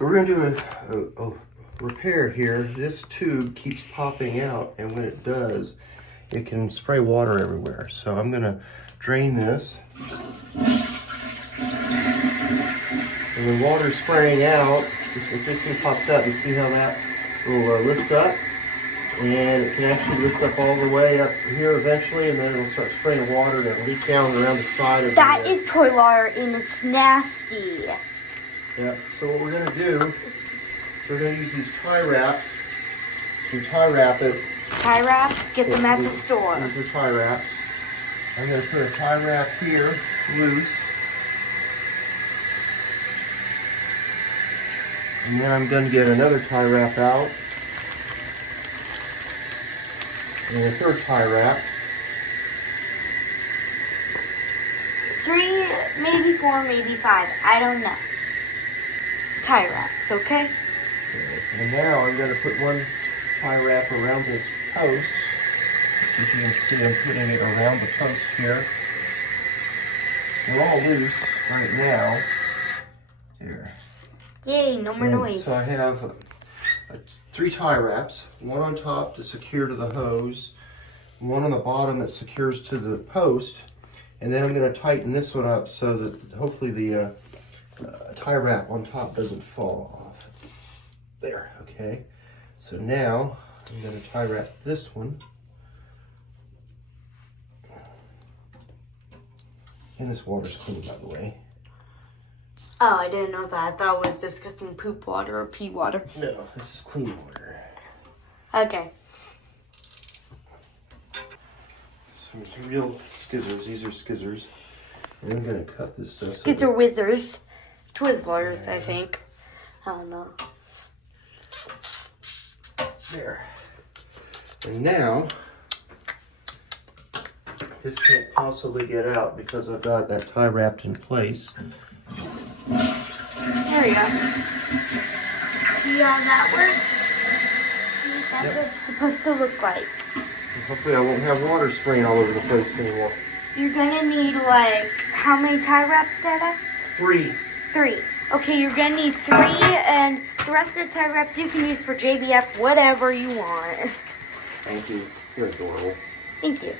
So we're going to do a repair here. This tube keeps popping out, and when it does, it can spray water everywhere. So I'm going to drain this. And when water's spraying out, if this thing pops up, you see how that will lift up? And it can actually lift up all the way up here eventually, and then it'll start spraying water and it'll leak down around the side of That is toy water, and it's nasty. Yeah, so what we're going to do, we're going to use these tie wraps to tie wrap it. Tie wraps, get them at the store. These are tie wraps. I'm going to put a tie wrap here, loose. And then I'm going to get another tie wrap out. And a third tie wrap. 3, maybe 4, maybe 5. I don't know. Tie wraps, okay? And now I'm going to put one tie wrap around this post. As you can see, I'm putting it around the post here. They're all loose right now. There. Yay, no more noise. So I have 3 tie wraps, one on top to secure to the hose, one on the bottom that secures to the post, and then I'm going to tighten this one up so that hopefully the tie wrap on top doesn't fall off. There, okay. So now I'm going to tie wrap this one. And this water's clean, by the way. Oh, I didn't know that. I thought it was disgusting poop water or pee water. No, this is clean water. Okay. Some real skizzers. These are skizzers. And I'm going to cut this stuff. Skizzer whizzers. Twizzlers, I think. I don't know. There. And now, this can't possibly get out because I've got that tie wrapped in place. There we go. See how that works? That's what it's supposed to look like. Hopefully I won't have water spraying all over the place anymore. You're gonna need like, how many tie wraps, Dada? 3. 3. Okay, you're gonna need 3, and the rest of the tie wraps you can use for JBF, whatever you want. Thank you. You're adorable. Thank you.